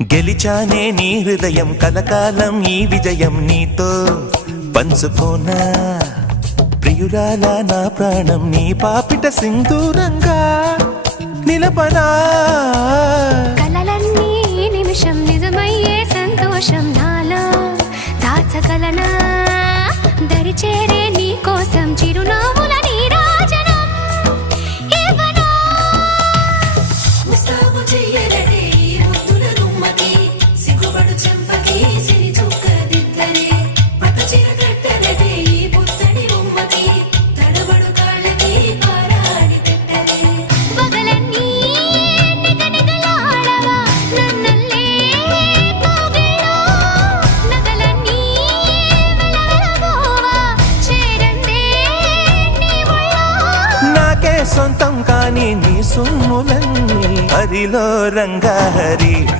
గెలిచానే నీ హృదయం కలకాలం ఈ విజయం నీతో పంచుకోనా ప్రియురాల నా ప్రాణం నీ పాపిట సింధూరంగా నిలపనా కలలన్నీ నిమిషం నిజమయ్యే సంతోషం నాలో దాచగలనా దరిచేరే నీ కోసం చిరునవ్వుల నీరాజనం ఇవ్వనా ముస్తాబు చెయ్యలనే ఈ ముద్దుల గుమ్మకి సిగ్గుపడు చెంపకి సిరి చుక్కదిద్దరే పట్ట చీర కట్టలనే ఈ పుత్తడి బొమ్మకి తడబడు కాళ్ళకి పారాడి పెట్టరే వగలన్నీ నిగనిగలాడవా నన్నల్లే కోగిలో నగలన్నీ వెలవెలబోవా చేరందే నీ ఒళ్ళో నాకే సొంతం కాని నీ సొమ్ములన్నీ హరిలో రంగా హరి